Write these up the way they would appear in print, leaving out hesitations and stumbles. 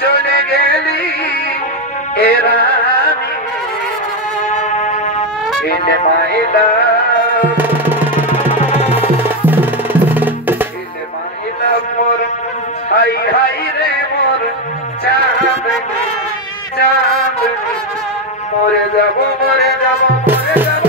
চলে গেলি এরানি ইলে মাইলা মোর হাই হাই রে মোর চাঁদনি চাঁদনি মরে যাব মরে যাব মরে যাব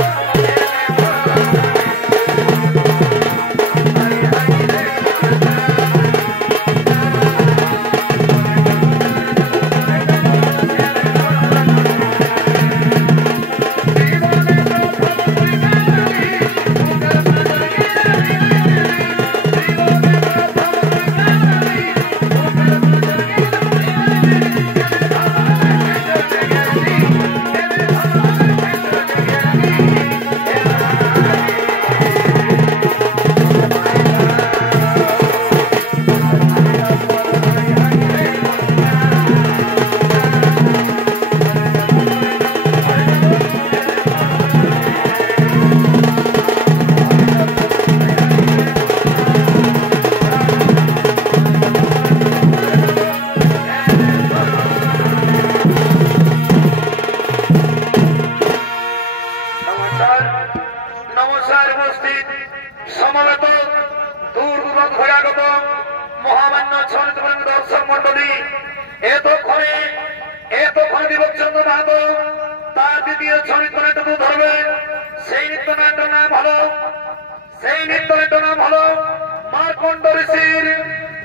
মার্কণ্ড ঋষির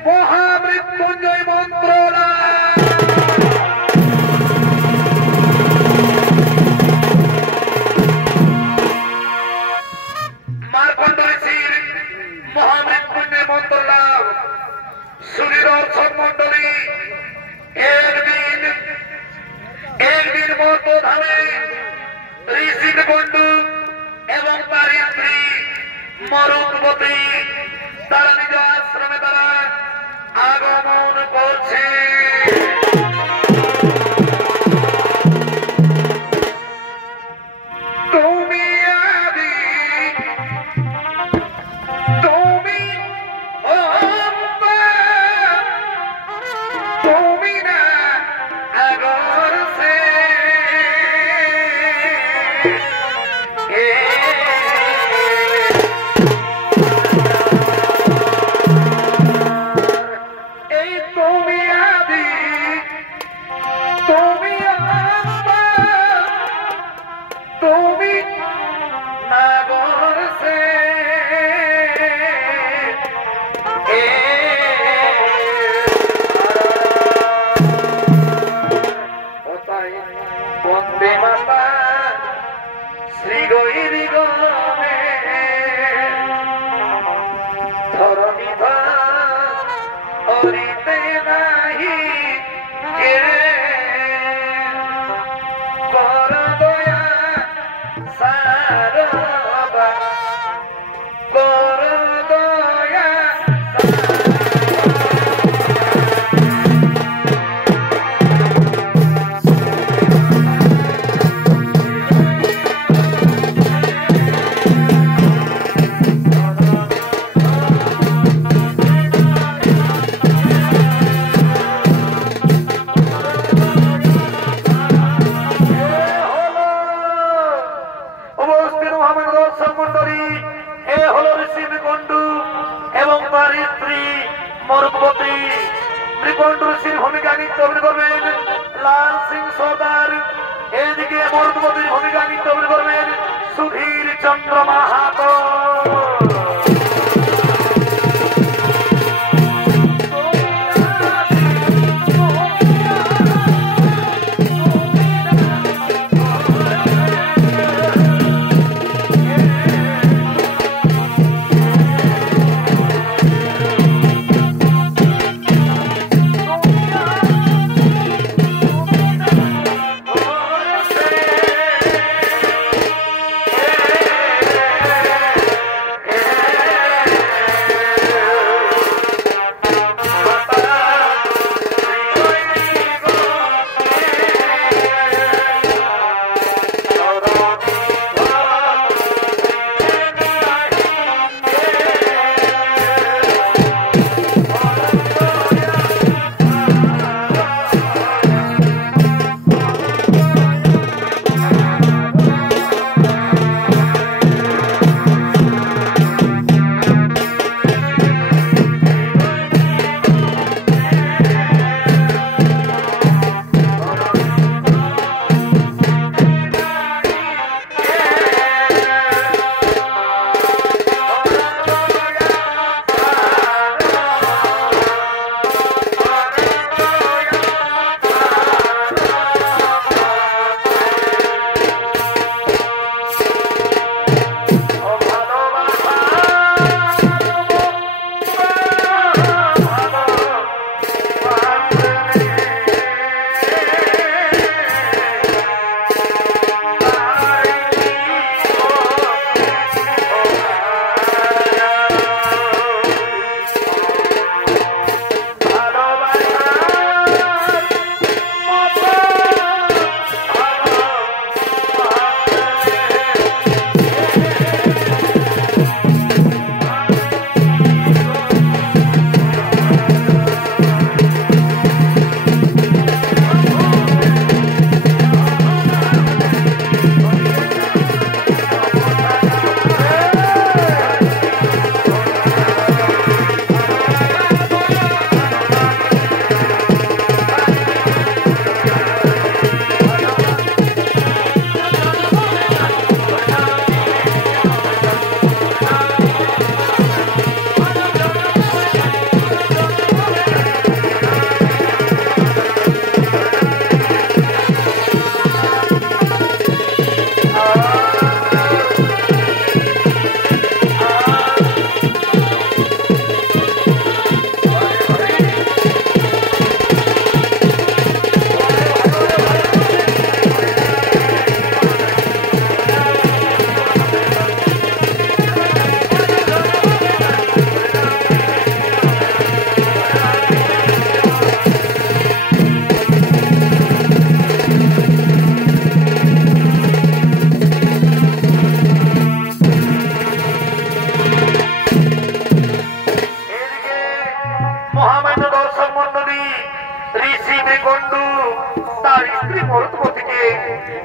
মহামৃত্যুঞ্জয় মন্ত্র মার্কণ্ড ঋষির মহামৃত্যুঞ্জয় মন্ত্র লাভ সুধী দর্শক মন্ডলী একদিন মর্তধামে ঋষি বন্ধু এবং তার স্ত্রী মরুদ্বতী তারা নিজ আশ্রমে তারা আগমন করছে। তুমি আদি তুমি অন্ত তুমি না আগর সে বন্দে মাতা শ্রী গৈরী গণে ধরণী হরিতে নাহি কে কর দয়া সারবা কর দয়া এবং তার স্ত্রী মরুদ্বতী মৃকণ্ড ঋষির ভূমিকা নৃত্য করবেন লাল সিং সর্দার। এদিকে মরুদ্বতীর ভূমিকা নৃত্য করবেন সুধীর চন্দ্র মাহাতো।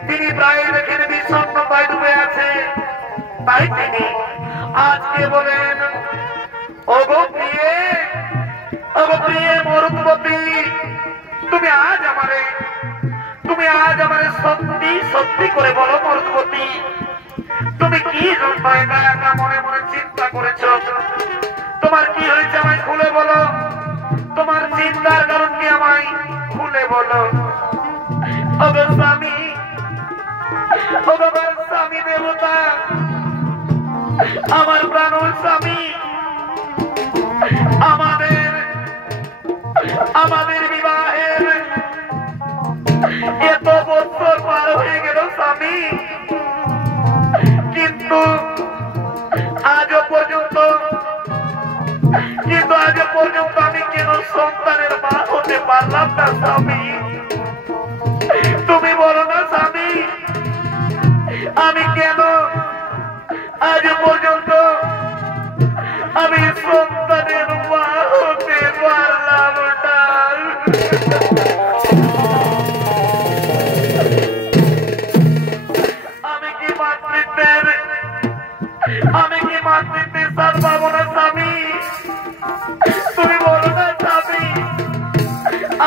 তিনি প্রায় দেখেন বিষণ্ণতায় ডুবে আছে। তাই তিনি আজকে বলেন, ওগো প্রিয়ে মরুদ্বতী, তুমি আজ আমারে সত্যি সত্যি করে বলো মরুদ্বতী, তুমি কি জন্য একা একা মনে মনে চিন্তা করেছো? তোমার কি হয়েছে আমায় খুলে বলো, তোমার চিন্তার কারণ কি আমায় খুলে বলো। ওগো স্বামী, ওগো আমার স্বামী দেবতা, আমার প্রাণ স্বামী, আমাদের বিবাহের এত বছর পার হয়ে গেল স্বামী, কিন্তু আজও পর্যন্ত আমি কেন সন্তানের মা হতে পারলাম না স্বামী? তুমি বলো না স্বামী, আমি কেন আজ পর্যন্ত আমি সন্তানের মা হতে পারলাম না? আমি কি মাতৃত্বের স্বাদ পাবো না স্বামী? তুমি বলো না স্বামী,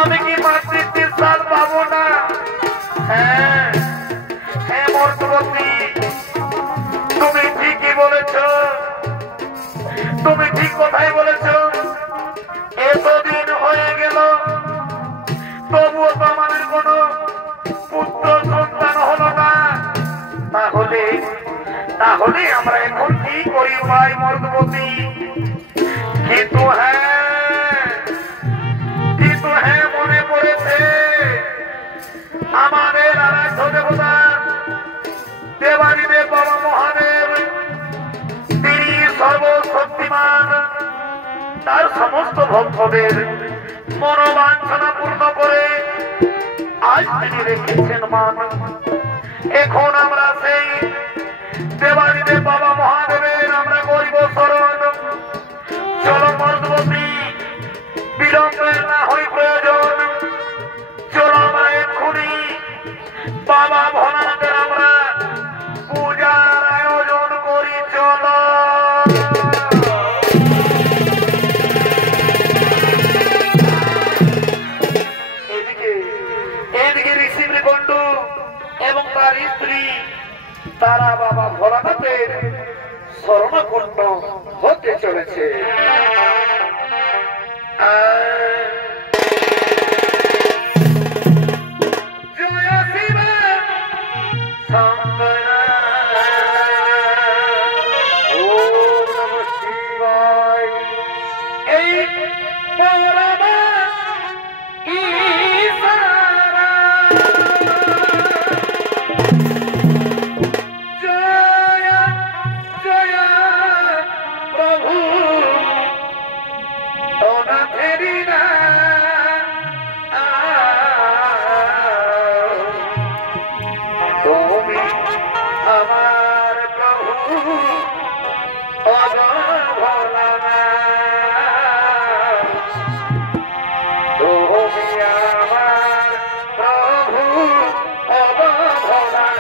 আমি কি মাতৃত্বের স্বাদ পাবো না? হ্যাঁ মর্তবতী, তুমি ঠিকই বলেছ, তুমি ঠিক কথাই বলেছ। এতদিন হয়ে গেল তবুও তো আমাদের কোন পুত্র সন্তান হলো না। তাহলে আমরা এখন কি করি ভাই মর্তবতী? কিন্তু হ্যাঁ মনে পড়েছে আমাদের আরাধ্য দেবতা দেবাদিদেব বাবা মহাদেব, তিনি সর্বশক্তিমান, তার সমস্ত ভক্তদের মনোবাঞ্ছনা পূর্ণ করে আজ তিনি রেখেছেন মান। এখন আমরা সেই দেবাদিদেব বাবা মহাদেবের আমরা করিব শরণ। চলো মর্তবতী, বিলম্বের না হয় প্রয়োজন, চলো আমরা এক্ষুনি বাবা ভোলানাথের আমরা পূজার আয়োজন করি। চলো এদিকে ঋষি মৃগণ্ডু এবং তার স্ত্রী তারা বাবা ভোলানাথের শরণাপন্ন হতে চলেছে। জয় শিব শঙ্কর, ওম নমঃ শিবায়। এই পরম ঈশারা জয় জয় প্রভু অনাথেরি না তুমি আমার প্রভু অবভোলানাথ, তুমি আমার প্রভু অবভোলানাথ।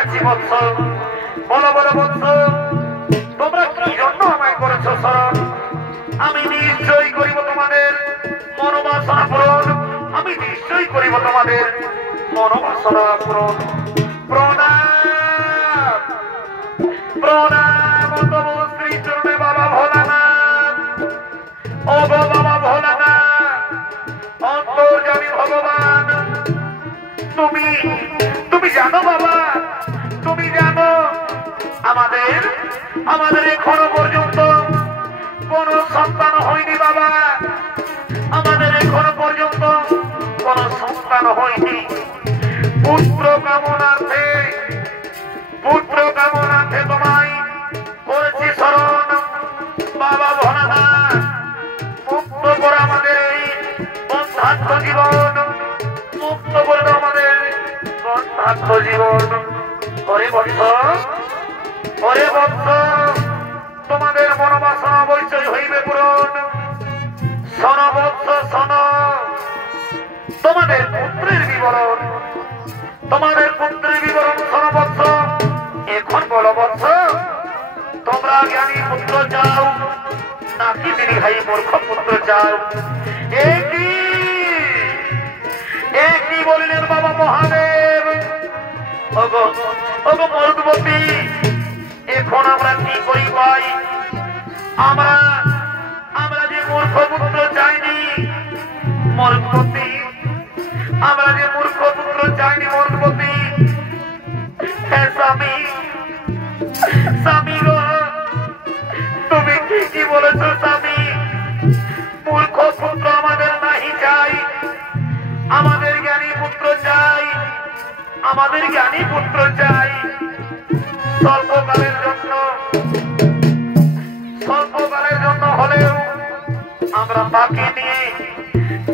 আছি বৎস। বলো বলো বৎস, তোমরা কি জন্য আমায় করেছ স্মরণ? আমি নিশ্চয়ই করিব তোমাদের মনোবাসনা পূরণ। আমি নিশ্চয়ই করিব তোমাদের মনোবাসনা পূরণ। প্রণাম প্রণাম তব শ্রী চরণে বাবা ভোলানাথ। ও গো বাবা ভোলানাথ, অন্তর্যামী ভগবান, তুমি তুমি জানো বাবা, তুমি জানো আমাদের এখনো পর্যন্ত কোন সন্তান হয়নি বাবা। আমাদের এখনো পর্যন্ত কোন সন্তান হয়নি। পুত্র কামনার্থে তোমায় করেছি শরণ। বাবা ভোলানাথ, মুক্ত করে আমাদের এই বন্ধাত্ম জীবন, মুক্ত করে দাও আমাদের বন্ধাত্ম জীবন। ওরে বৎস, ওরে বৎস, তোমাদের মনোবাসনা অবশ্যই হইবে পূরণ। শোন বৎস শোন, তোমাদের পুত্রের বিবরণ, তোমাদের পুত্রের বিবরণ শোন বৎস। এখন বলো বৎস, তোমরা জ্ঞানী পুত্র চাও নাকি তিনি ভাই মূর্খ পুত্র চাও? কি বলিলেন বাবা মহাদেব? ওগো ওগো মরুদ্বতী, এখন আমরা কি করি ভাই? আমরা যে মূর্খ পুত্র চাইনি মরুদ্বতী, আমরা যে মূর্খ পুত্র চাইনি মরুদ্বতী। হ্যাঁ স্বামী, স্বামী গো, তুমি ঠিকই বলেছ স্বামী। মূর্খ পুত্র আমাদের নাহি চাই, আমাদের জ্ঞানী পুত্র চাই, আমাদের জ্ঞানী পুত্র চাই। স্বল্পকালের জন্য হলেও আমরা তাকে নিয়ে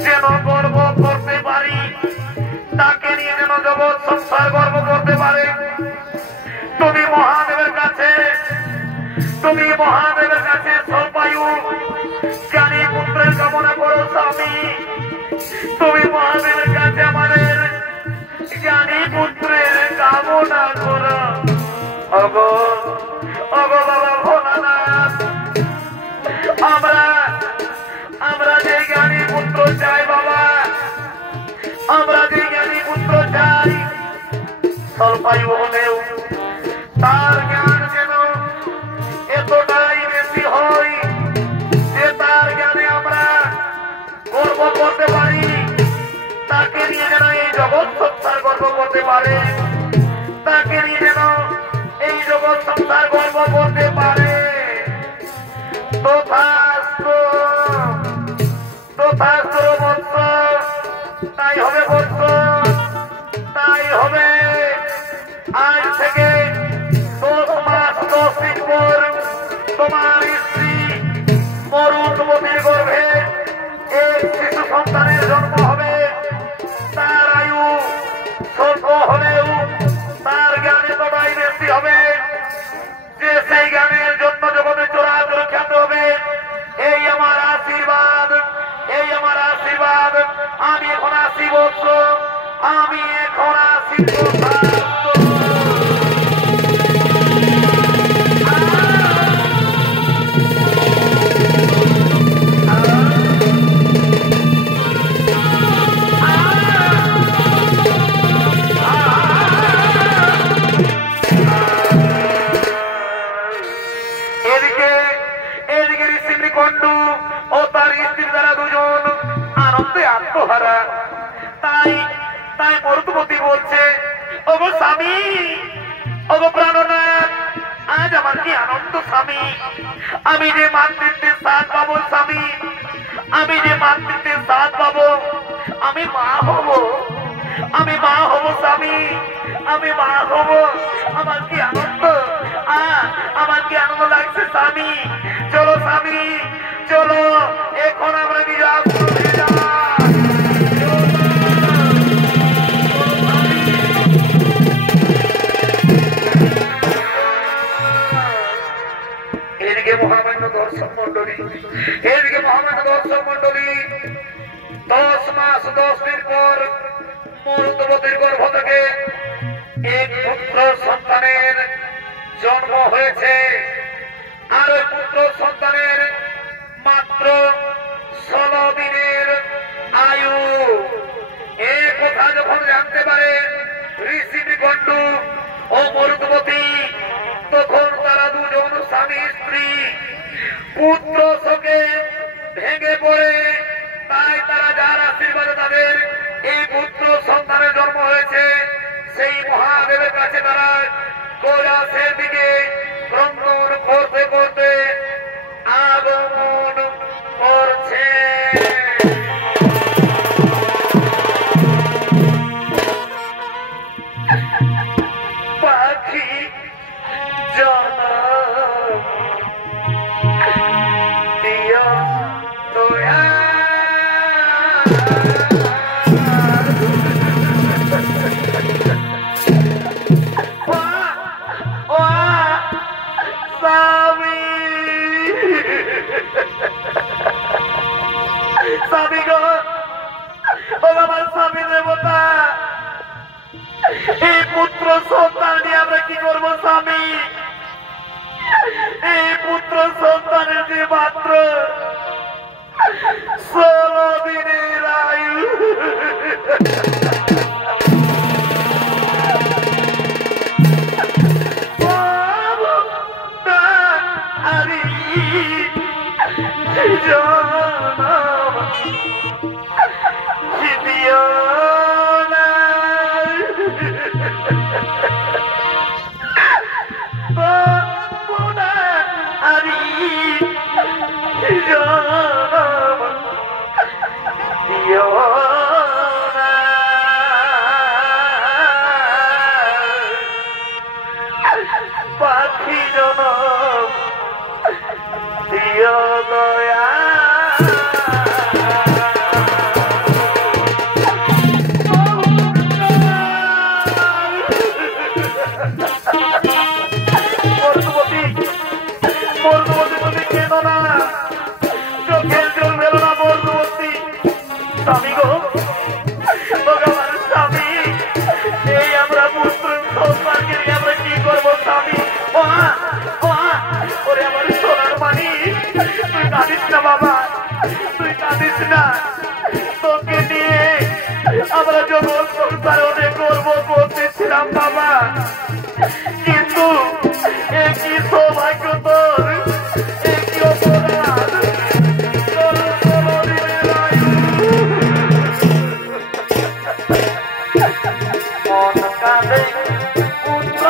যেন গর্ব করতে পারি, তাকে নিয়ে যেন জগৎ সংসার গর্ব করতে পারে। তুমি মহাদেবের কাছে স্বল্পায়ু জ্ঞানী পুত্রের কামনা করো স্বামী। তুমি মহাদেবের কাছে আমাদের জ্ঞানী পুত্রের কামনা করো। ওগো ওগো বাবা ভোলানাথ, আমরা যে জ্ঞানী পুত্র চাই বাবা, আমরা যে জ্ঞানী পুত্র চাই, স্বল্পায়ু হলেও তার জ্ঞান যেন এতটাই বেশি হয় যে তার জ্ঞানে আমরা গর্ব করতে পারি, তাকে নিয়ে যেন এই জগৎ সংসার গর্ব করতে পারে, তাকে নিয়ে যেন এই জগৎ সংসার গর্ব করতে পারে। তথাস্তু বৎস, তাই হবে বৎস, তাই হবে। আজ থেকে 10 মাস 10 দিন পর তোমার স্ত্রী মরুদ্বতীর গর্ভে এক শিশু সন্তানের জন্ম হবে। তার আয়ু স্বল্প হলেও তার জ্ঞান এতটাই বেশি হবে যে সেই জ্ঞানের জন্য জগতে চরাচর খ্যাত হবে। এই আমার আশীর্বাদ, এই আমার আশীর্বাদ। আমি এখন আসি বৎস, আমি এখন আসি। এদিকে ঋষি মৃকণ্ডু ও তার স্ত্রী দ্বারা দুজন আনন্দে আত্মহারা। তাই মরুদ্বতী বলছে, ওগো স্বামী, ওগো প্রাণনাথ, আজ আমার কি আনন্দ স্বামী। আমি যে মাতৃত্বের স্বাদ পাবো স্বামী, আমি যে মাতৃত্বের স্বাদ পাবো, আমি মা হব, আমি মা হব স্বামী, আমি মা হব। আমার কি আনন্দ, আমার কি আনন্দ লাগছে স্বামী। চলো স্বামী, চলো এখন আমরা নিজ আশ্রমে যাই। এদিকে মহামান্য দর্শক মন্ডলী, এদিকে মহামান্য দর্শক মন্ডলী, 10 মাস 10 দিন পর মরুদ্বতীর গর্ভ থেকে এক পুত্র সন্তানের জন্ম হয়েছে, আর ওই পুত্র সন্তানের মাত্র 16 দিনের আয়ু। এই কথা যখন জানতে পারে ঋষি নিকণ্ঠু ও মরুদ্বতী, তখন তারা দুজন স্বামী স্ত্রী পুত্র শোকে ভেঙে পড়ে। তাই তারা যার আশীর্বাদে তাদের এই পুত্র সন্তানের জন্ম হয়েছে, সেই মহাদেবের কাছে তারা কৈলাসের দিকে ক্রন্দন করতে করতে আগমন করছে। পাখি জানা দিয়া দয়া স্বামী গো, ও আমার স্বামী দেবতা, এই পুত্র সন্তান নিয়ে আমরা কি করবো স্বামী? এই পুত্র সন্তানের যে মাত্র 16 দিনের আয়ু। পাখি জনম দিও দয়া। মরুদ্বতী তুমি কেঁদো না, চোখের জল ফেলো না মরুদ্বতী। স্বামী গো, ভগবান স্বামী, এই আমরা পুত্র সন্তানকে নিয়ে আমরা কি করবো স্বামী? ওরে আমার সোনার মানি, তুই কাঁদিস না বাবা, তুই কাঁদিস না। তোকে নিয়ে আমরা যখন সংসার অনেক গর্ব করতেছিলাম বাবা, কিন্তু একই সৌভাগ্য তোর, একই অপরাধ তোর 16 দিনের আয়ু। মন কাঁদে পুত্র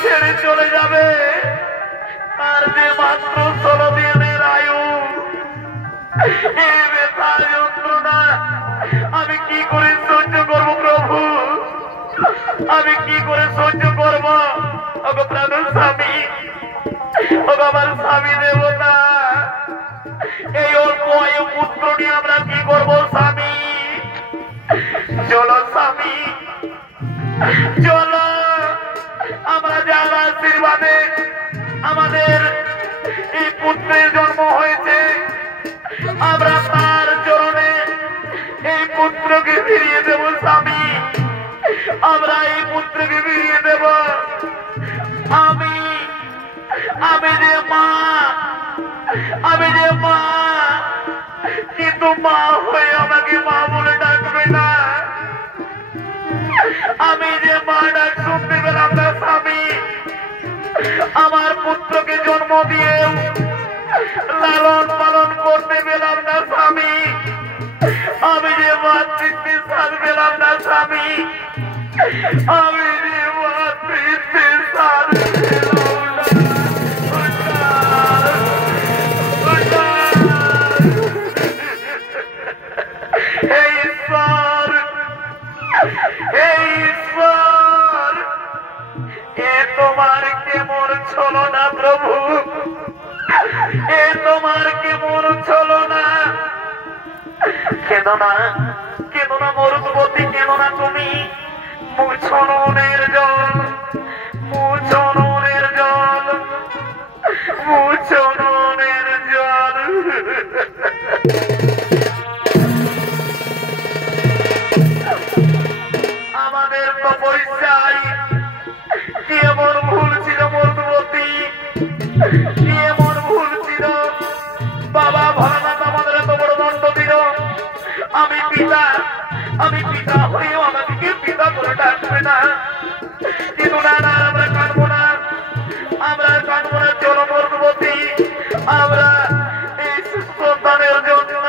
ছেড়ে চলে যাবে, আর যে মাত্র 16 দিনের আয়ু, এই ব্যথা যন্ত্রণা আমি কি করে সহ্য করবো প্রভু? আমি কি করে সহ্য করবো? ওগো প্রাণ স্বামী, ওগো আমার স্বামী দেবতা, এই অল্প আয়ু পুত্র নিয়ে আমরা কি করবো স্বামী? চলো স্বামী, চলো, আমরা যার আশীর্বাদে আমাদের এই পুত্রের জন্ম হয়েছে, আমরা তার চরণে এই পুত্রকে ফিরিয়ে দেব স্বামী, আমরা এই পুত্রকে ফিরিয়ে দেব। আমি যে মা, আমি যে মা, কিন্তু মা হয়ে আমাকে মা বলে ডাকবে না। আমি যে মা ডাক শুনতে পেলাম না স্বামী, আমার পুত্রকে জন্ম দিয়ে লালন পালন করতে পেলাম না স্বামী, আমি যে মাতৃত্বের স্বাদ পেলাম না স্বামী, আমি যে মাতৃত্বের স্বাদ পেলাম না। হে ঈশ্বর, হে ঈশ্বর, এ তোমার কেমন ছলনা প্রভু, এ তোমার কেমন ছলনা। কেননা কেননা মরুদ্বতী, কেননা তুমি মুছনের জল, মুছনের জল, মুছনের জল। আমাদের তপস্যায় কি এমন ভুল ছিল মরুদ্বতী, কি এমন ভুল ছিল? বাবা ভোলানাথ আমাদের এত বড় দণ্ড দিল, আমি পিতা হয়েও আমাকে পিতা করে ডাকবে না। কিন্তু না না, আমরা কানবো না, আমরা কানবো না। চলো মরুদ্বতী, আমরা এই সন্তানের জন্য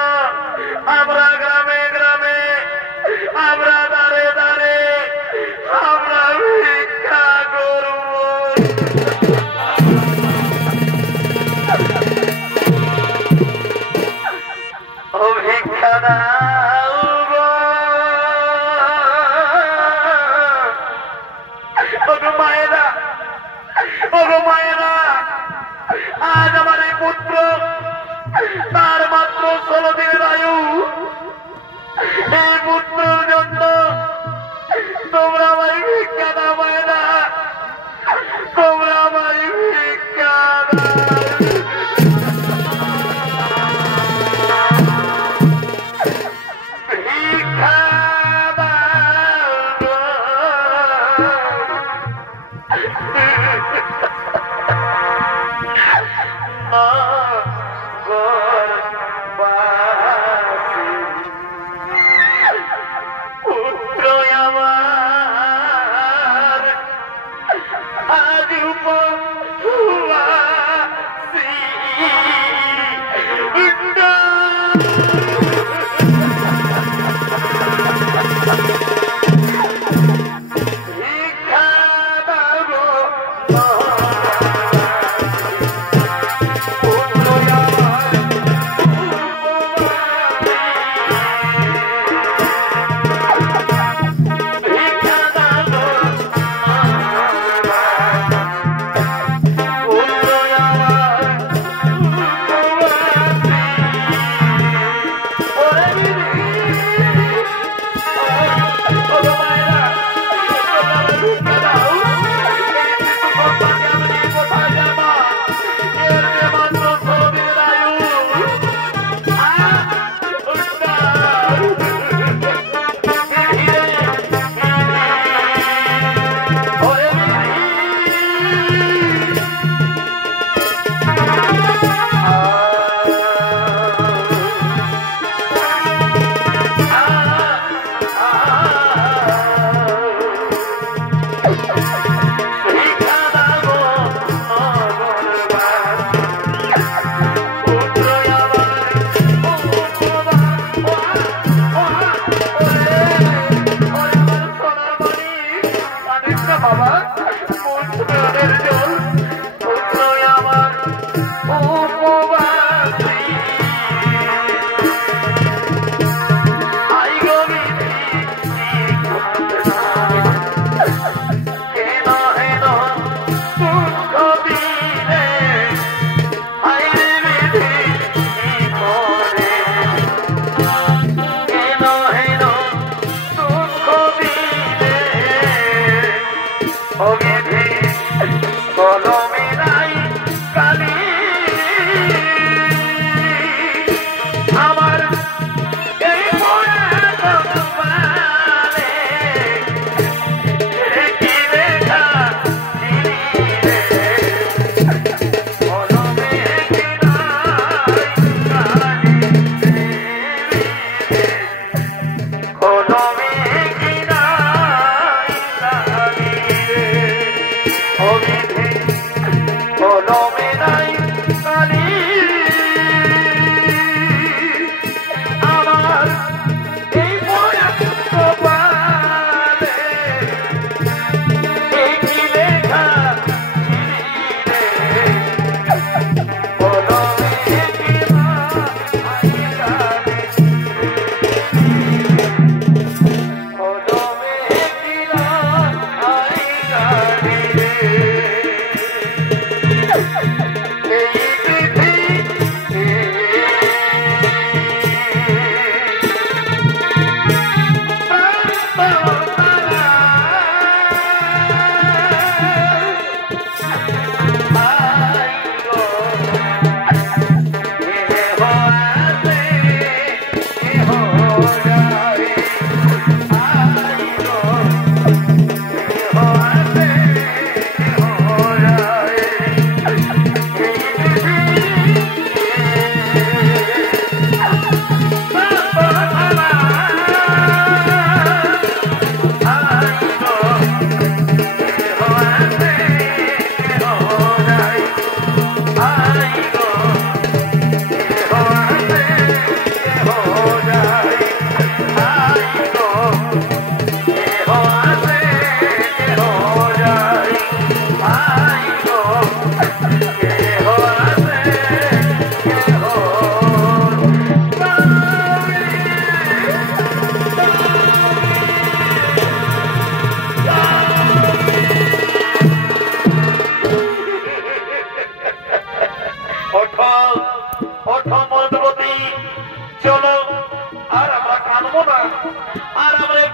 আমরা গ্রামে গ্রামে, আমরা দাঁড়ে দাঁড়ে আমরা ভিক্ষা করব। ও ভিক্ষা দাও গো, ওগো মায়েরা, ওগো মায়েরা, আজ আমার এই পুত্র, তার মাত্র 16 দিনের আয়ু,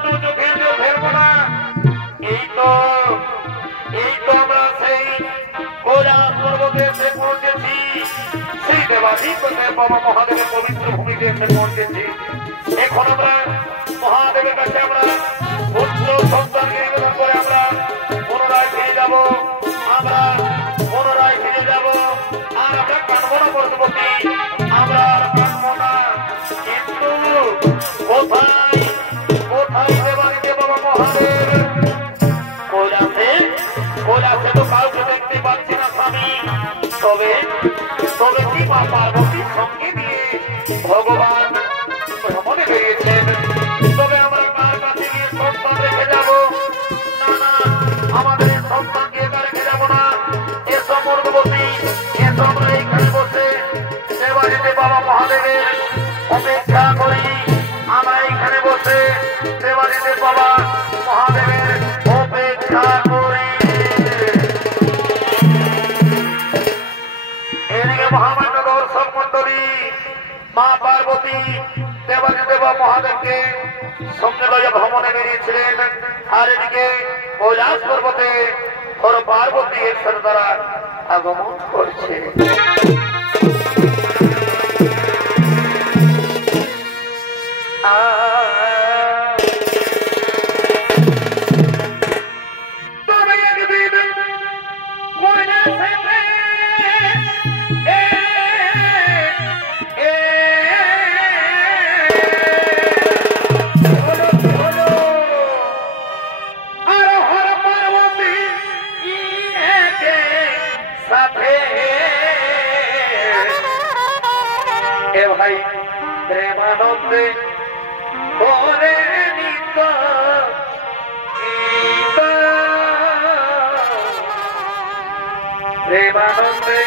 একটু চোখের জল ফেলবো না। এই তো আমরা সেই কৈলাস পর্বতে এসে পৌঁছেছি, সেই দেবাদিক বাবা মহাদেবের পবিত্র ভূমিতে এসে পৌঁছেছি। এখন আমরা মহাদেবের কাছে আমরা পুত্র সন্তানকে নিবেদন করে আমরা পুনরায় ফিরে যাব, আমরা পুনরায় ফিরে যাব। আর আমরা কানবো না পরবর্তী, আমরা কানবো না। কিন্তু কোথায় দেবাদিকে বাবা মহাদেব? কৈলাসে তো কাউকে দেখতে পাচ্ছি না স্বামী। তবে কি মা পার্বতীর সঙ্গে নিয়ে ভগবান ভ্রমণে বেরিয়েছেন। তবে আমরা কার কাছে গিয়ে সন্তান রেখে যাব? না, আমাদের সন্তানকে একা রেখে যাব না। এসব মর্দবতী, এসব আমরা এইখানে বসে দেবাদিতে বাবা মহাদেবের অপেক্ষা করি। আমরা এইখানে বসে দেবাদিতে বাবা মহাদেবের অপেক্ষা করি। এদিকে মহামান্য দর্শক মন্ডলী, মা পার্বতী দেবাদিদেব মহাদেবকে সঙ্গে লইয়া ভ্রমণে বেরিয়েছিলেন। আর এদিকে কৈলাস পর্বতে হর পার্বতী ঈশ্বর দ্বারা আগমন করছে। ভাই প্রেমানন্দে করে নিত প্রেমানন্দে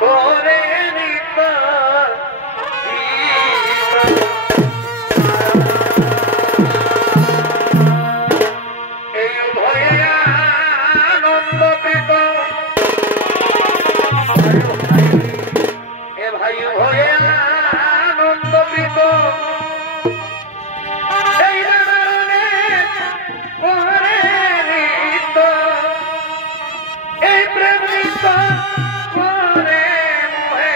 করে নিত এই ভয়ে আনন্দ পেত। এ ভাই ভয়ে আনন্দ পেত। এই কারণে করে নিত, এই প্রেম নিত করে মোহে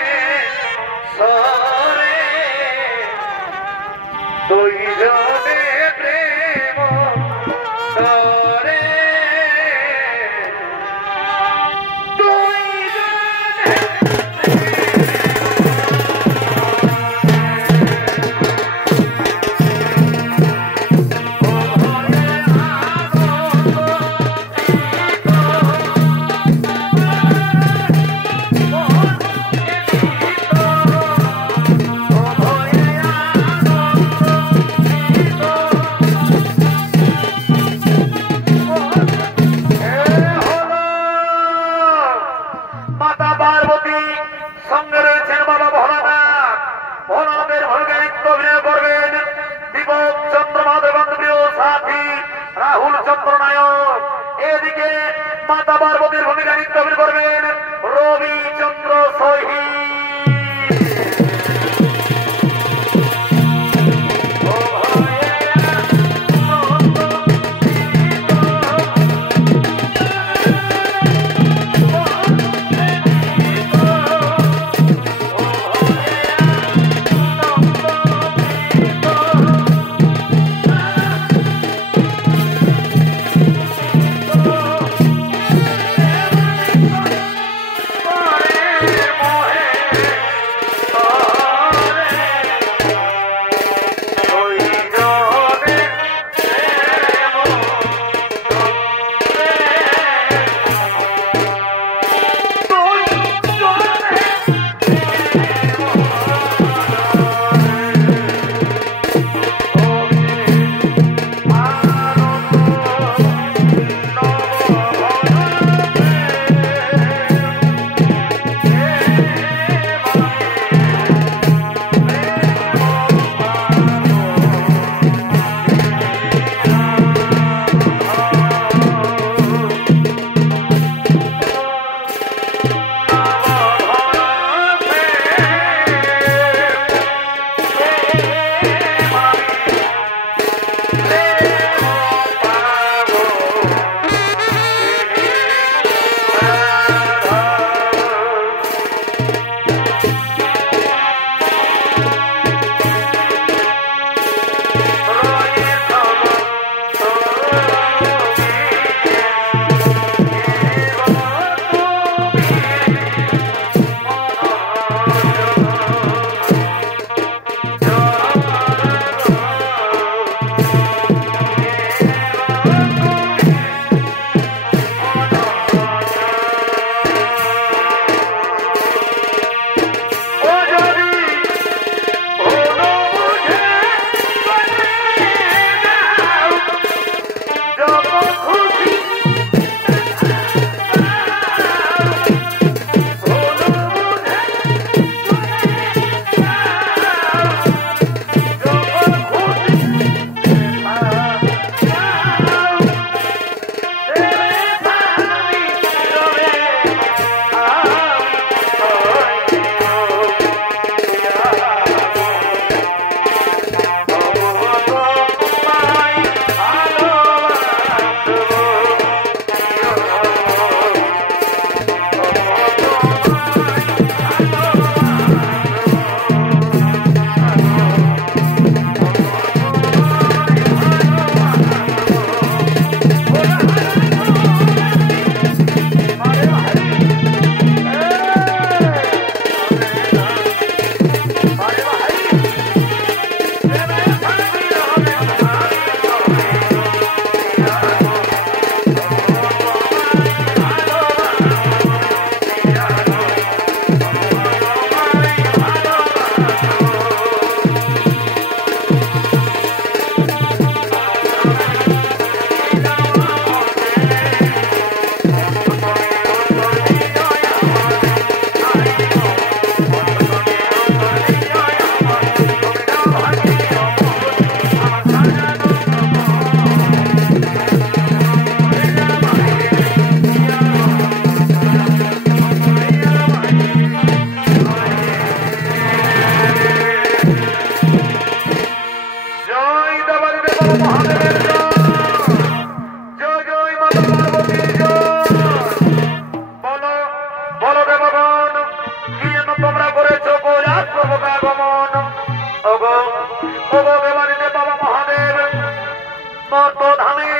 মর্তধামে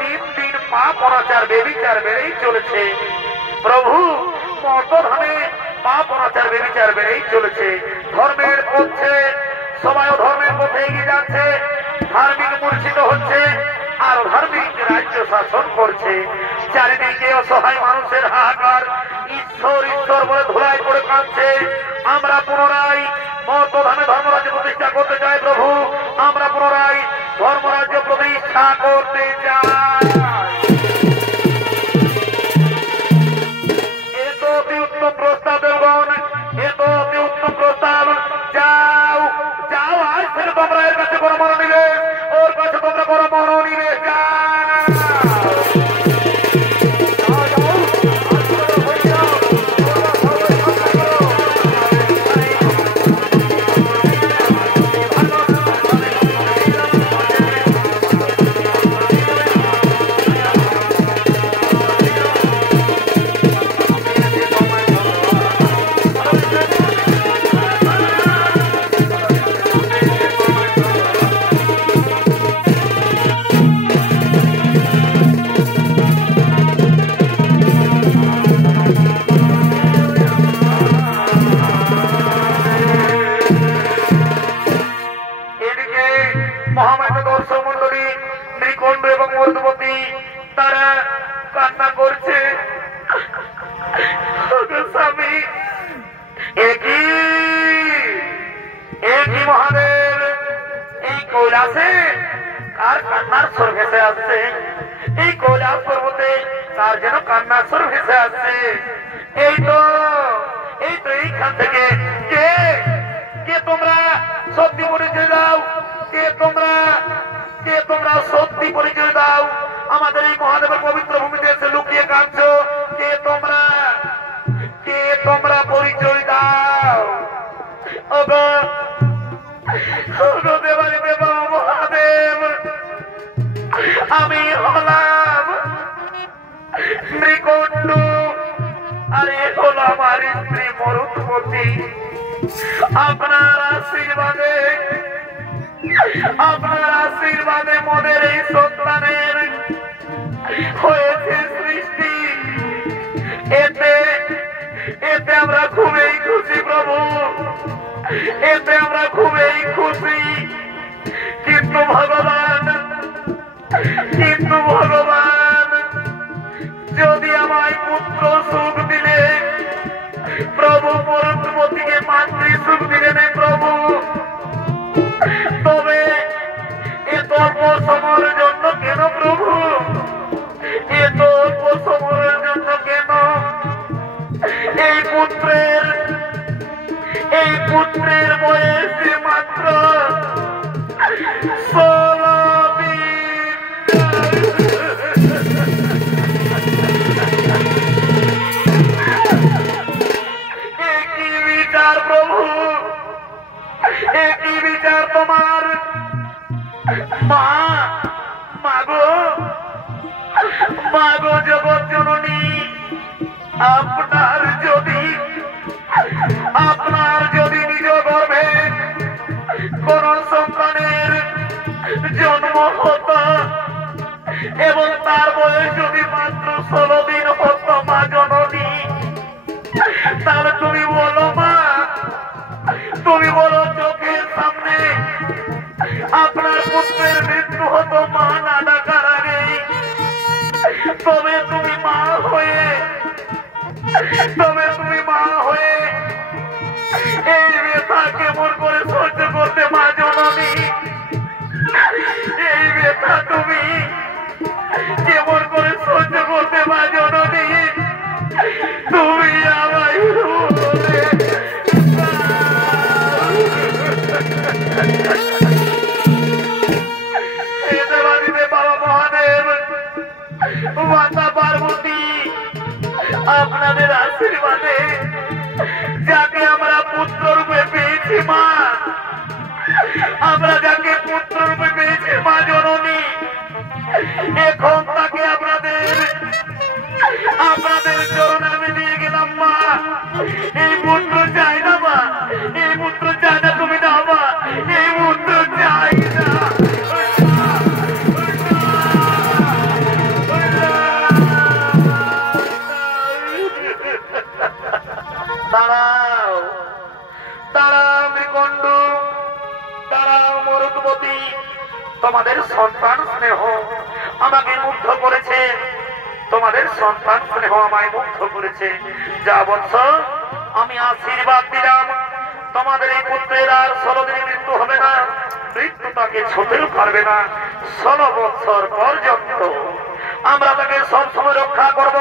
দিন দিন পাপ অনাচার বেবিচার বেড়েই চলেছে প্রভু। মর্তধামে পাপ অনাচার বেবিচার বেড়েই চলেছে। ধর্মের পথে সবাই ধর্মের পথে এগিয়ে যাচ্ছে, ধার্মিক মূর্ছিত হচ্ছে আর ধার্মিক রাজ্য শাসন করছে। চারিদিকে অসহায় মানুষের হাহাকার, ঈশ্বর ঈশ্বর বলে ধুলাই পড়ে কাঁদছে। আমরা পুনরায় মর্তধামে ধর্মরাজ্য প্রতিষ্ঠা করতে চাই প্রভু। আমরা পুনরায় ধর্মরাজ্য প্রতিষ্ঠা করতে চাই। এ তো অতি উত্তম প্রস্তাব দেবগণ, এ তো অতি উত্তম প্রস্তাব। যাও যাও, আজ থেকে তোমরা এর কাছে কোনো মনোনিবেশ, ওর কাছে তোমরা কোনো মনোনিবেশ তারা কান্না করছে। স্বামী একই মহাদেব, এই কৈলাসে কার কান্নার স্বর ভেসে আসছে? এই কৈলাস পর্বতে কার যেন কান্নার স্বর ভেসে আসছে। এই তো এইখান থেকে কে কে তোমরা সত্যি পরিচয় দাও, কে তোমরা সত্যি পরিচয় দাও। আমাদের এই মহাদেবের পবিত্র ভূমিতে এসে লুকিয়ে কাঁদছো, কে তোমরা পরিচয় দাও। ওগো দেবারি দেব মহাদেব, আমি হলাম নৃকণ্ড, আর এ হল আমার স্ত্রী মরুৎপতি। আপনার আশীর্বাদে মোদের এই সন্তানের হয়েছে সৃষ্টি। এতে আমরা খুবই খুশি প্রভু, এতে আমরা খুবই খুশি। কিন্তু ভগবান যদি আমায় পুত্র সুখ দিলে প্রভু, মরুৎপতিকে মাতৃ সুখ দিলে নেই প্রভু, তবে এত অল্প সময়ের জন্য কেন প্রভু, এত অল্প সময়ের জন্য কেন? এই পুত্রের বয়স মাত্র 16 দিন। একই বিচার প্রভু, একই বিচার তোমার। মাগো জগৎ জননী, আপনার যদি নিজ গর্ভে কোন সন্তানের জন্ম হতো এবং তার বয়স যদি মাত্র 16 দিন হতো মা জননী, তাহলে তুমি বলো মা, তুমি বলো চোখের সামনে আপনার পুত্রের মৃত্যু হতো মা না ডাকার আগে, তবে তুমি মা হয়ে এই ব্যথা কেমন করে সহ্য করতে মা জননী? এই ব্যথা তুমি কেমন করে সহ্য করতে মা জননী? তুমি আমায় বাবা মহাদেব, মাতা পার্বতী, আপনাদের আশীর্বাদে যাকে আমরা পুত্র রূপে পেয়েছি মা, আমরা যাকে পুত্র রূপে পেয়েছি মা জননী, এখন তাকে আপনাদের চরণে আমি দিয়ে গেলাম মা। এই পুত্র চাই না মা, এই পুত্র চাই না, তুমি দাও মা, এই পুত্র চাই না। তোমাদের সন্তান স্নেহ আমাকে মুগ্ধ করেছে, তোমাদের সন্তান স্নেহ আমায় মুগ্ধ করেছে। যা বৎস, আমি আশীর্বাদ দিলাম, তোমাদের এই পুত্রের আর 16 দিনে মৃত্যু হবে না, মৃত্যু তাকে ছুতেও পারবে না। 16 বৎসর পর্যন্ত আমরা তাকে সবসময় রক্ষা করব।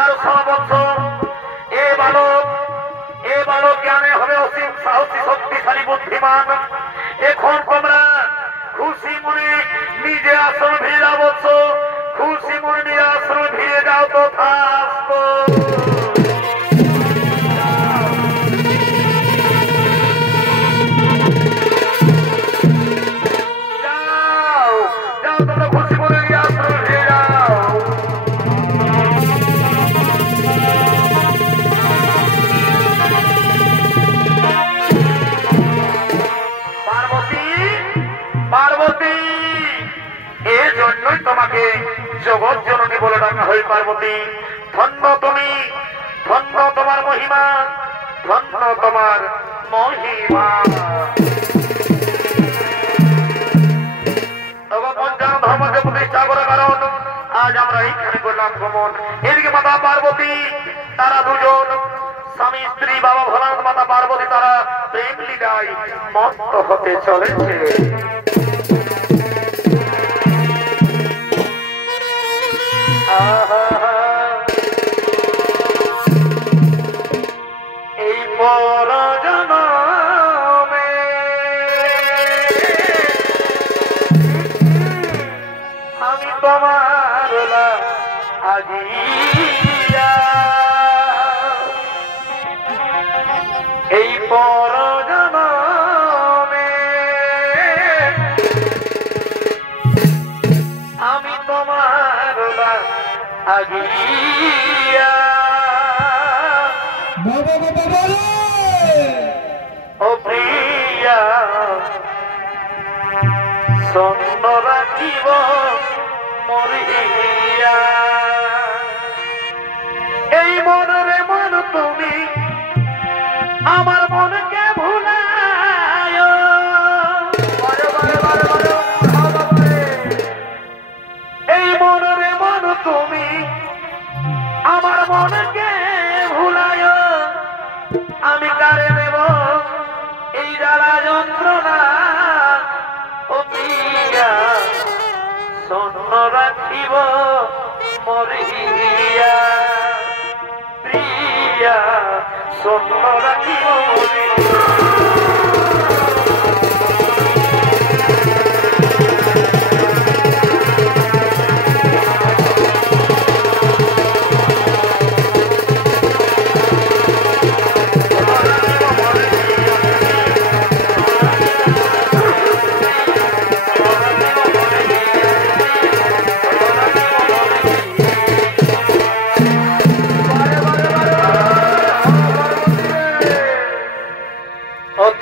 আর 16 বৎসর এ বালক জ্ঞানে হবে অসীম সাহসী শক্তিশালী বুদ্ধিমান। এখন তোমরা খুশি মনে নিজে আসন ভিড়ে যাও বৎস, খুশি মনে নিজে আসন ভিড়ে যাও তো থাকবো। তোমাকে জগৎ জননী বলে ডাকা হয় পার্বতী। ধন্য তুমি, ধন্য তোমার মহিমা, ধন্য তোমার মহিমা। পঞ্চাঙ্গ ধর্মকে প্রতিষ্ঠা করার কারণ আজ আমরা এইখানে করলাম গমন। এদিকে মাতা পার্বতী তারা দুজন স্বামী স্ত্রী, বাবা ভোলানাথ মাতা পার্বতী তারা প্রেম লীলায় মত্ত হতে চলেছে। এই পরজনমে আমি তোমার লাগিয়া, এই পরজনমে আমি তোমার লাগিয়া ও প্রিয়া সন্ন রাখিব মরিয়া। এই মনরে মন তুমি আমার মনকে ভুলায়, এই মনরে মন তুমি আমার মনকে ভুলায়। আমি কারে দেব এই জ্বালা যন্ত্রণা, ও প্রিয়া সন্ন রাখিব মরিয়া, প্রিয়া সন্ন রাখিব মরিয়া।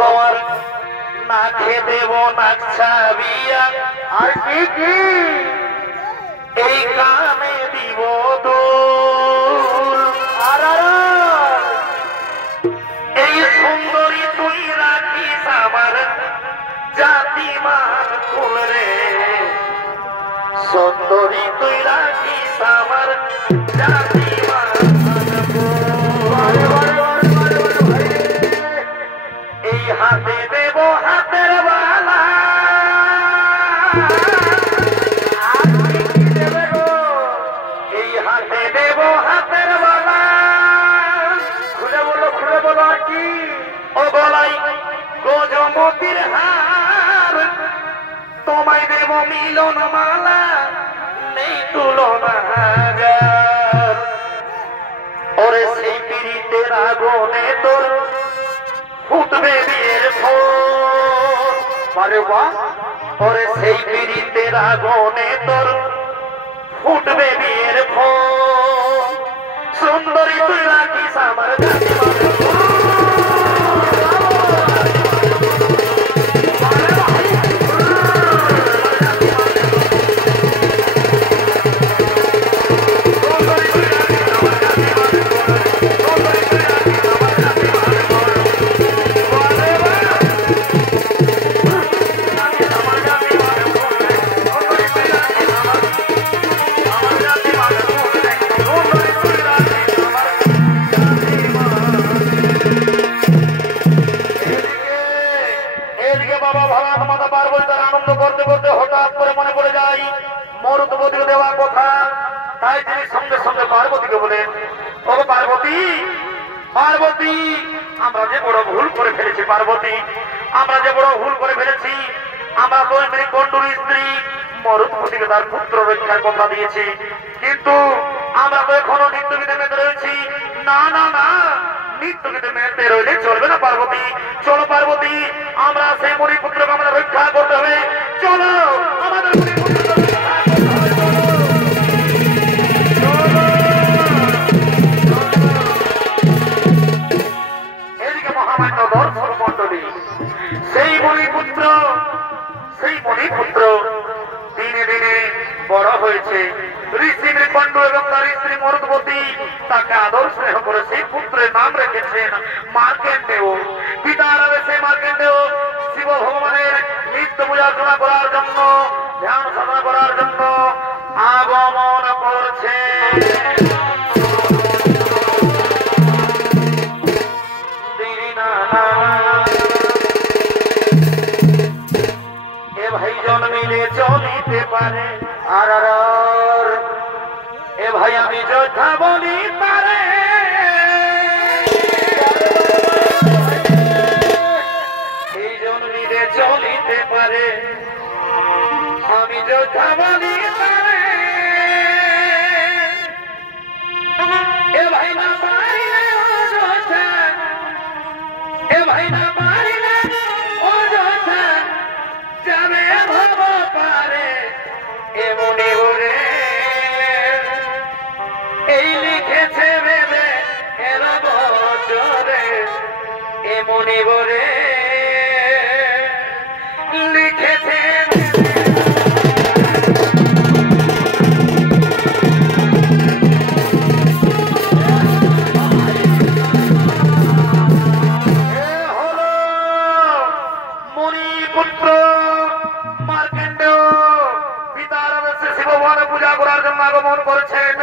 তোমার নাকে দেব নাকছাবিয়া, আর কি কি এই কানে দিব দুল, আর এই সুন্দরী তুই রাখিস আমার জাতিমান কুল রে, সুন্দরী তুই রাখিস আমার জাতিমান কুল। এই হাতে দেব হাতের বালা, এই হাতে দেব হাতের বালা, খুলে বলো আর কি, ও গলাই গজমতির হার, তোমায় দেব মিলন মালা, নেই তুলনা হাজার। ওরে সেই পীড়িতের আগুনে তোর ফুটবে বিয়ের ফোন, আরে বাহ, ওরে সেই পীড়িতের আগুনে তোর ফুটবে বিয়ের ফোন, সুন্দরী তুই রাখিস আমার জাতিমান কুল। করতে করতে হঠাৎ করে মনে পড়ে যায় মরুতবতীকে দেওয়া কথা। তাই তিনি সঙ্গে সঙ্গে পার্বতীকে বলেন, ও পার্বতী, পার্বতী, আমরা যে বড় ভুল করে ফেলেছি পার্বতী, আমরা যে বড় ভুল করে ফেলেছি। আমরা তো মৃগণ্ডুর স্ত্রী মরুতবতীকে তার পুত্র রক্ষার কথা দিয়েছি, কিন্তু আমরা তো এখনো নিত্যগীতে মেতে রয়েছি। না না না, নিত্যগীতে মেতে রইলে চলবে না পার্বতী। চলো পার্বতী, আমরা সেই মণিপুত্রকে আমাদের রক্ষা করতে হবে। চলো আমাদের মণিপুত্রকে রক্ষা করতে হবে। এদিকে মহামান্য দর্শক মন্ডলী, সেই মণিপুত্র দিনে দিনে বড় হয়েছে। ঋষি মৃগণ্ড এবং তার স্ত্রী মরুতবতী তাকে আদর স্নেহ করে সেই পুত্রের নাম রেখেছেন মার্কেন্ডেয়। পিতার আদেশে মার্কেন্ডেয় শিব ভগবানের নিত্য পূজার্চনা করার জন্য, ধ্যান সাধনা করার জন্য আগমন করছে। এ ভাই জন্মিলে চলিতে পারে আর এ ভাই আমি যোদ্ধা বলি পারে। এই জন্মিলে চলিতে পারে, আমি যোদ্ধা বলি পারে। এ ভাই না পারিলে অযোধ্যা, এ ভাই না পারিলে অযোধ্যা যাবে ভব পারে। এমনি ওরে এই লিখেছে ভেবে এর বছরে, এমনি ওরে লিখেছে। পূজা করার জন্য আগমন করেছেন।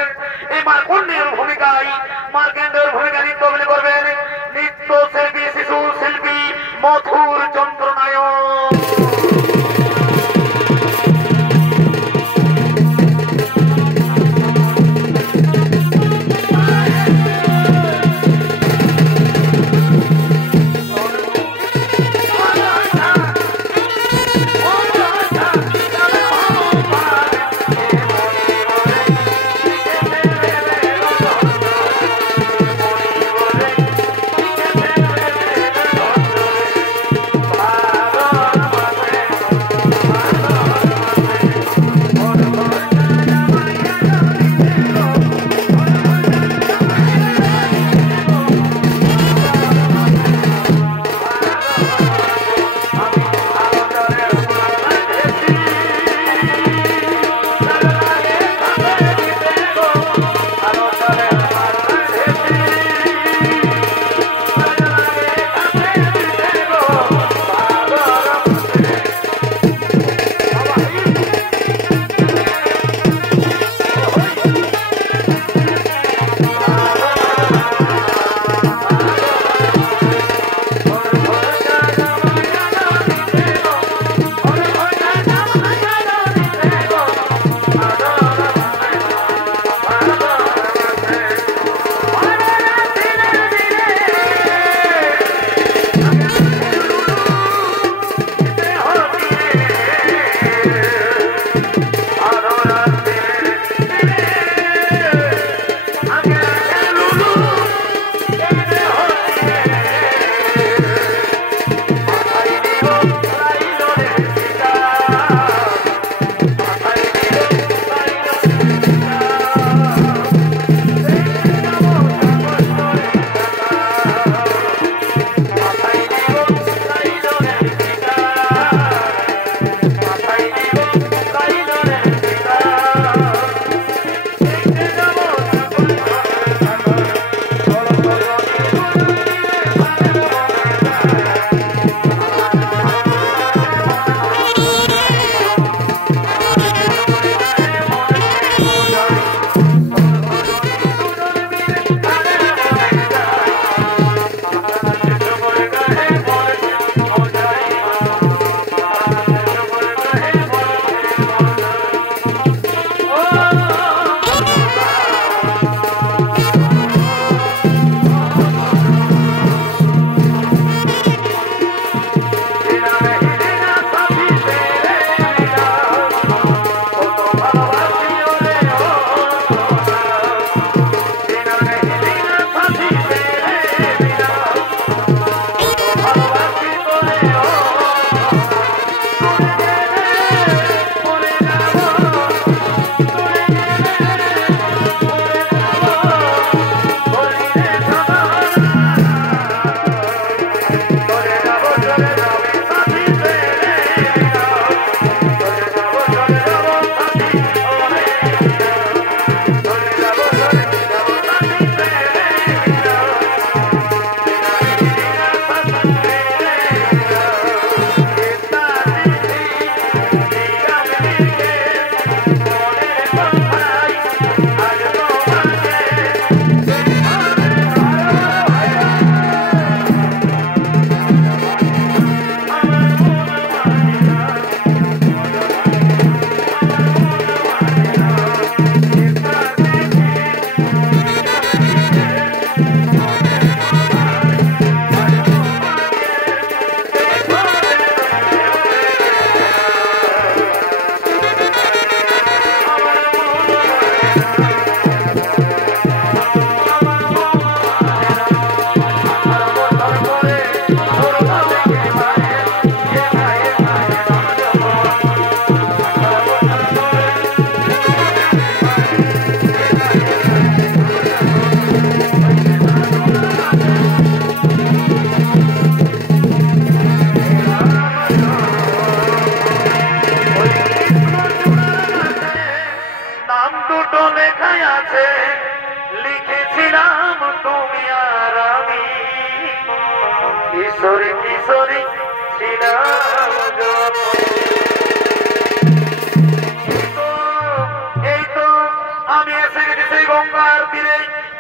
এই মার্কণ্ডেয়ের ভূমিকায় মার্কণ্ডেয়ের ভূমিকা নৃত্য অভিনয় করবেন নৃত্য শিল্পী, শিশু শিল্পী মথুর চন্দ্রনায়ক। তো লেখাই আছে লিখেছিলাম তুমি আর আমি কিশোরী কিশোরী ছিলাম এই তো আমি এসে গেছি সেই গঙ্গার তীরে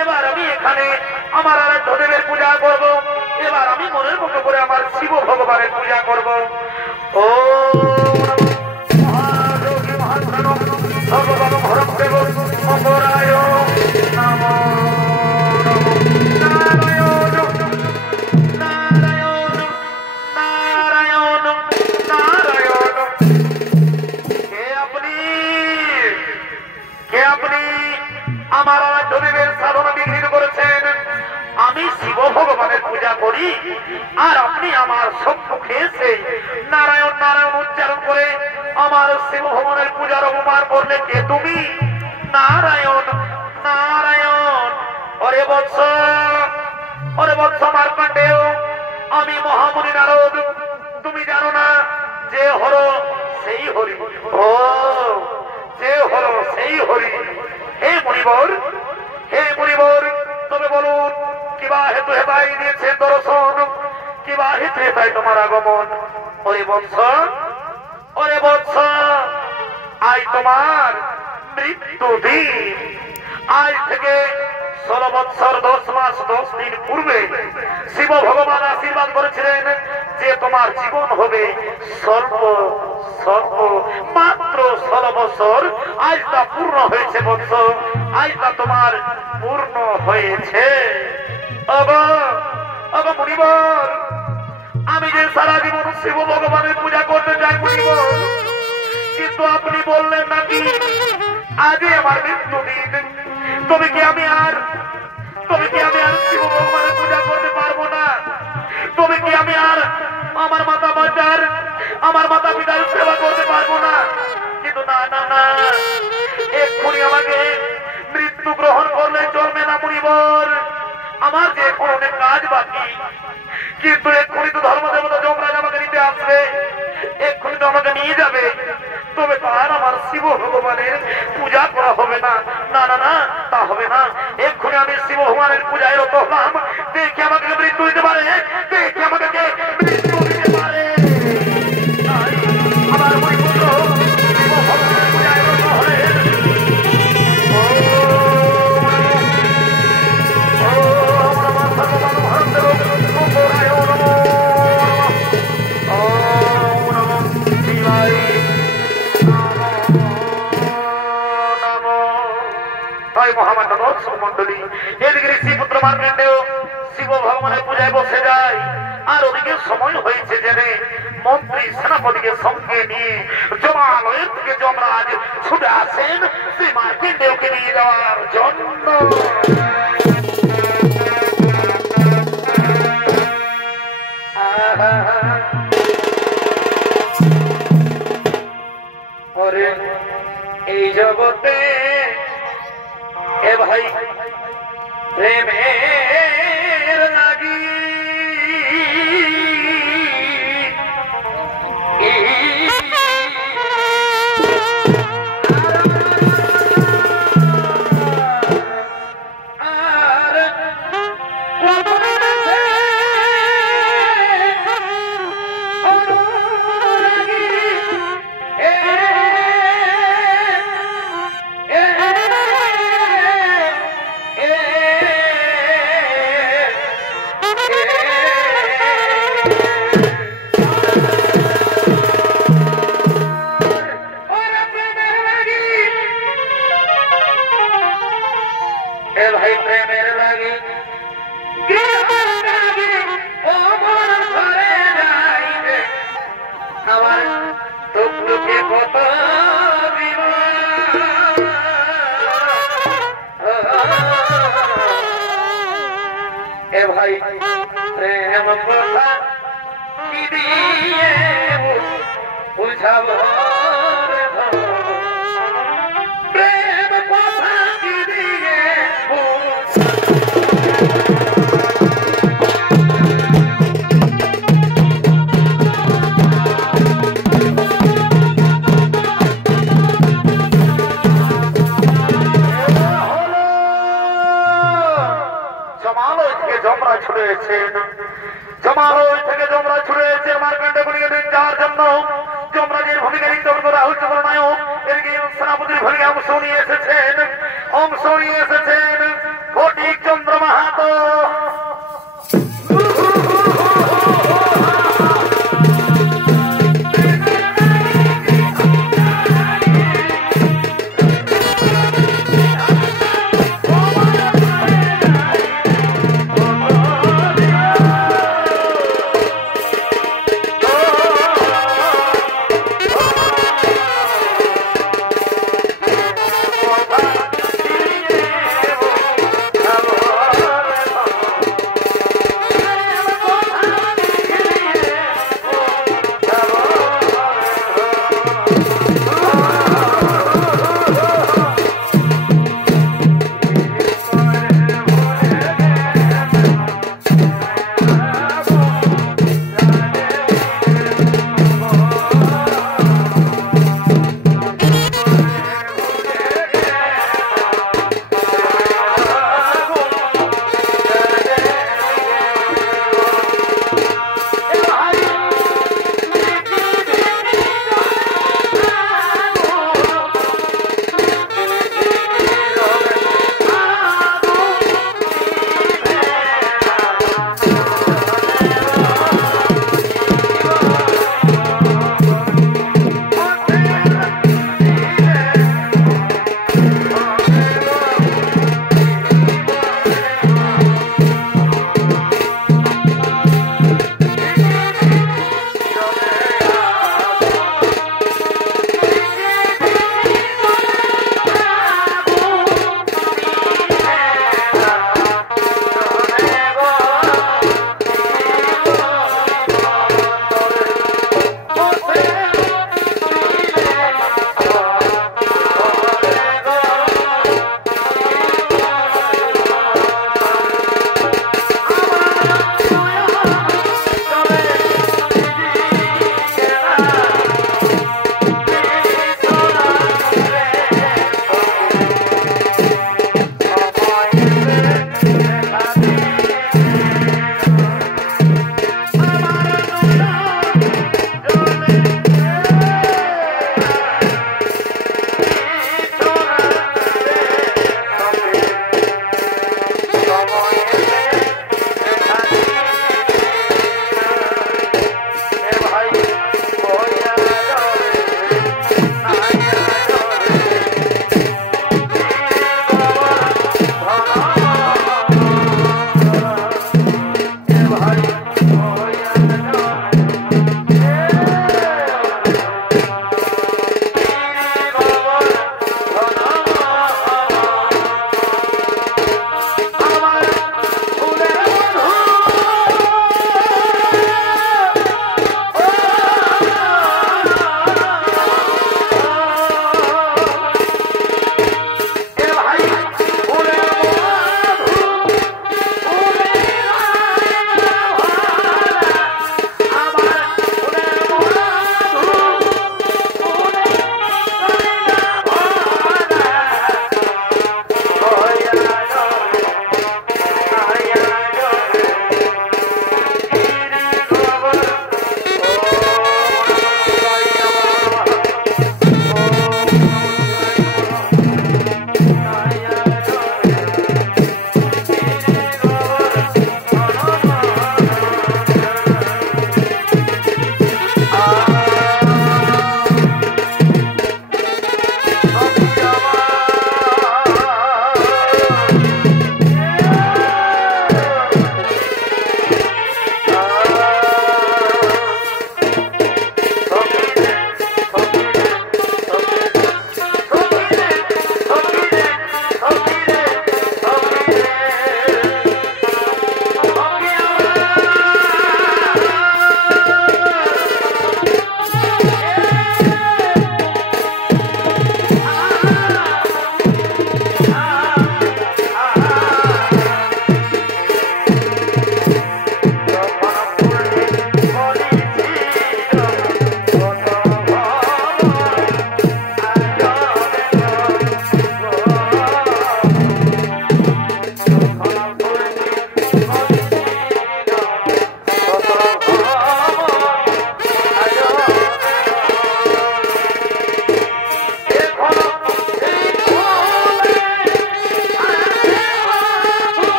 এবার আমি এখানে আমার আরাধ্য দেবের পূজা করব এবার আমি মনের মতো করে আমার শিব ভগবানের পূজা করব ও মহাযোগী মহাপ্রাণব ভগবান হরদেব মঙ্গলায় নমো নারায়ণ নারায়ণ নারায়ণ নারায়ণ কে আপনি আমার আরাধ্য দেবের সাধনা বিঘ্নিত করেছেন আমি শিব ভগবানের পূজা করি আর আপনি আমার সম্মুখে এসে নারায়ণ নারায়ণ উচ্চারণ করে আমার শিব ভগবানের পূজার অপমান করলে কে তুমি নারায়ণ নারায়ণ ওরে বৎস মার্কণ্ডেয় আমি মহামুনি নারদ তুমি জানো না যে হর সেই হরি ও যে হর সেই হরি হে মুনিবর তবে বলুন কিবা হেতু হেতাই দিয়েছেন দর্শন কিবা হেতু হেতাই তোমার আগমন ওরে বৎস আজ তোমার মৃত্যু দিন আজ থেকে 16 বৎসর 10 মাস 10 দিন পূর্বে শিব ভগবান আশীর্বাদ করেছিলেন যে তোমার জীবন হবে স্বল্প মাত্র 16 বছর আজ তা পূর্ণ হয়েছে বৎস আজ তা তোমার পূর্ণ হয়েছে মুনিবর আমি যে সারা জীবন শিব ভগবানের পূজা করতে চাই মুনিবর কিন্তু আপনি বললেন নাকি আজই আমার মৃত্যু দিন তবে কি আমি আর শিব ভগবানের পূজা করতে পারবো না তবে কি আমি আর আমার মাতা পিতার সেবা করতে পারবো না কিন্তু না এক্ষুনি আমাকে মৃত্যু গ্রহণ করলে চলবে না মুনিবর আমার যে এখন অনেক কাজ বাকি কিন্তু এক্ষুনি তো ধর্মদেবতা যমরাজ আমাকে নিতে আসবে এক্ষুনি তো আমাকে নিয়ে যাবে তবে তো আর আমার শিব ভগবানের পূজা করা হবে না তা হবে না এক্ষুনি আমি শিব ভগবানের পূজায় রত হলাম দেখে আমাকে মৃত্যু দিতে পারে আমার বৈপুত্র শিব ভগবানের পূজায় রত হলেন মহামান্য দর্শক মন্ডলী এদিকে শ্রীপুত্র মার্কণ্ডেয় শিব ভগবানের পূজায় বসে যায় আর ওদিকে সময় হয়েছে জেনে মন্ত্রী সেনাপতিকে সঙ্গে নিয়ে জমালয়ের থেকে যমরাজ ছুটে আসেন শ্রী মার্কণ্ডেয়কে নিয়ে যাওয়ার জন্য এই জগতে এ ভাই প্রেমের লাগি ভাই প্রেম কথা কি দিয়ে বুঝাবো প্রেম কথা কি দিয়ে রয়েছেন। জমালয় থেকে যমরাজ ছুটে এসেছে মার্কাণ্ডগুলিকে যাওয়ার জন্য। যমরাজের ভূমিকা নির্ধারণ করা হচ্ছে নায়ক। এদিকে সেনাপতির ভূমিকা অংশ নিয়ে এসেছেন ফটিক চন্দ্র মাহাতো।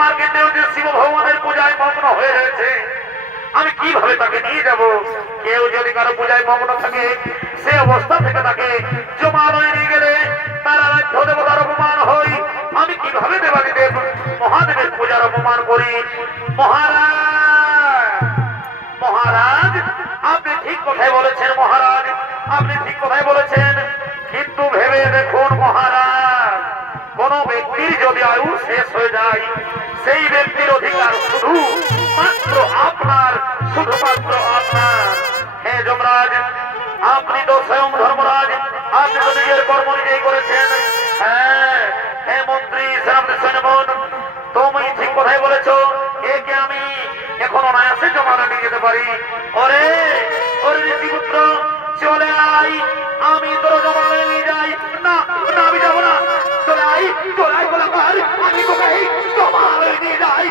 মার্কেন্ডেয় যে শিব ভগবানের পূজায় মগ্ন হয়ে রয়েছে, আমি কিভাবে তাকে নিয়ে যাব? কেউ যদি কারো পূজায় মগ্ন থাকে, সে অবস্থা থেকে তাকে জমালয়ে নিয়ে গেলে তারা রাজ্য দেবতার অপমান হই। আমি কিভাবে দেবাদিদেব মহাদেবের পূজার অপমান করি? মহারাজ, আপনি ঠিক কথাই বলেছেন। মহারাজ, আপনি ঠিক কথাই বলেছেন, কিন্তু ভেবে দেখুন মহারাজ, কোন ব্যক্তির যদি আয়ু শেষ হয়ে যায়, সেই ব্যক্তির অধিকার শুধু মাত্র আপনার, শুধুমাত্র আপনার। হে যমরাজ, আপনি তো স্বয়ং ধর্মরাজ, আপনি তো নিজের কর্ম নিজেই করেছেন। হ্যাঁ, হে মন্ত্রী সেনাপতি, তুমি ঠিক কথাই বলেছ। একে আমি এখন অনায়াসে জমালে নিয়ে যেতে পারি। ওরে ওরে ঋষিপুত্র, চলে আই, আমি তোর জমালে নিয়ে যাই। না না, আমি যাবো না। চলে আই বলে আমি তোকে জমালে নিয়ে যাই।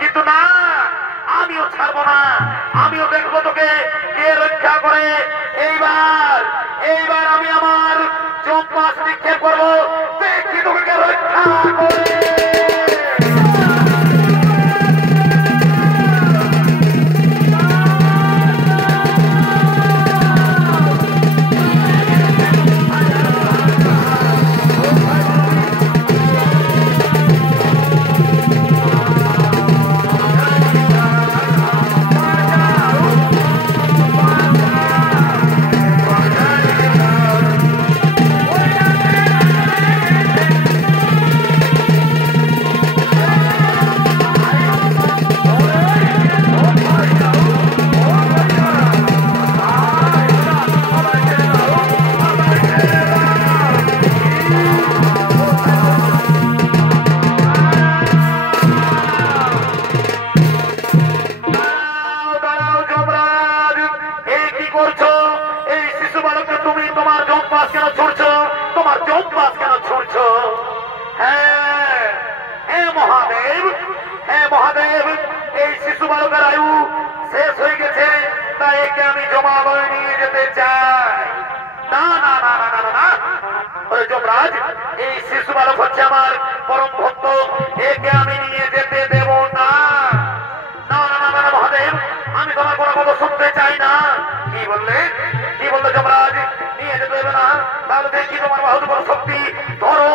কিন্তু না, আমিও ছাড়বো না, আমিও দেখবো তোকে কে রক্ষা করে। এইবার আমি আমার চম্পাস নিক্ষেপ করবো, দেখি তোকে কে রক্ষা করে। মহাদেব, এই শিশু বালকের আয়ু শেষ হয়ে গেছে, তাই একে আমি জমালয়ে নিয়ে যেতে চাই। না না না না না না, যমরাজ, এই শিশু বালক হচ্ছে আমার পরম ভক্ত, একে আমি নিয়ে যেতে দেব না। না না না না মহাদেব, আমি তোমার কোনো কথা শুনতে চাই না। কি বললে যমরাজ? নিয়ে যেতে দেবে না? তাহলে দেখি তোমার বাহুর শক্তি। ধরো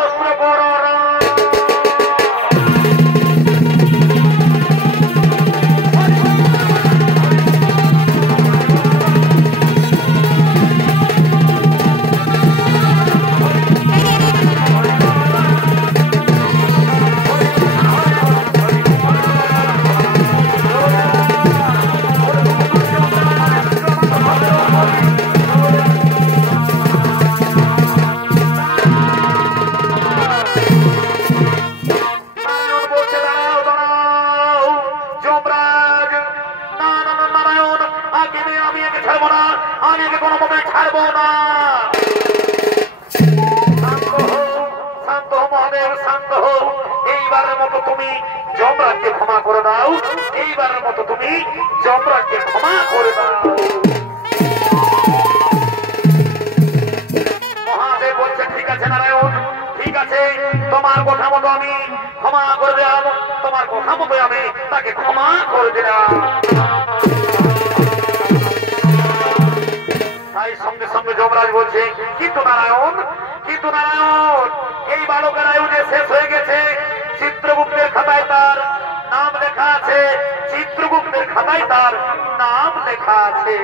প্রভু এইবারের মতো তুমি যমরাজকে ক্ষমা করে দাও, এইবারের মতো তুমি যমরাজকে ক্ষমা করে দাও। মহাদেব বলছে ঠিক আছে নারায়ণ, ঠিক আছে, তোমার কথা মতো আমি ক্ষমা করে দিলাম, তোমার কথা মতো আমি তাকে ক্ষমা করে দিলাম। তাই সঙ্গে সঙ্গে যমরাজ বলছে কিন্তু নারায়ণ, কিন্তু নারায়ণ, এই বালকের আয়ু যে শেষ হয়ে গেছে, চিত্রগুপ্তের খাতায় তার নাম লেখা আছে, চিত্রগুপ্তের খাতায় তার নাম লেখা আছে।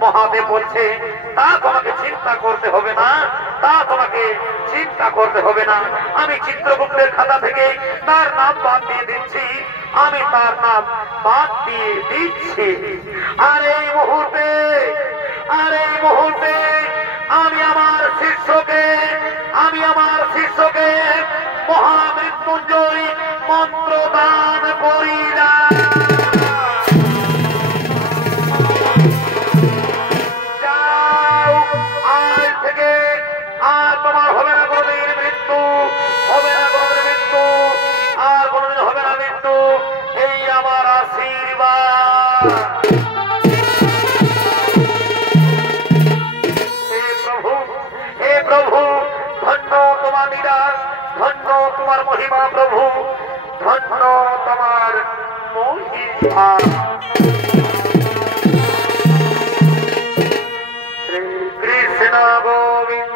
মহাদেব বলছে তা তোমাকে চিন্তা করতে হবে না, তা তোমাকে চিন্তা করতে হবে না, আমি চিত্রগুপ্তের খাতা থেকে তার নাম বাদ দিয়ে দিচ্ছি, আমি তার নাম বাদ দিয়ে দিচ্ছি। আর এই মুহূর্তে, আর এই মুহূর্তে আমি আমার শিষ্যকে মহামৃত্যুঞ্জয় মন্ত্র দান করিলাম। যাও, আজ থেকে আর তোমার হবে না কোনদিন মৃত্যু, হবে না কোনদিন মৃত্যু, আর কোনদিন হবে না মৃত্যু, এই আমার আশীর্বাদ। হে প্রভু, ধন্য তোমার লীলা, ধন্য তোমার মহিমা প্রভু, ধন্য তোমার মহিমা। শ্রী কৃষ্ণ গোবিন্দ।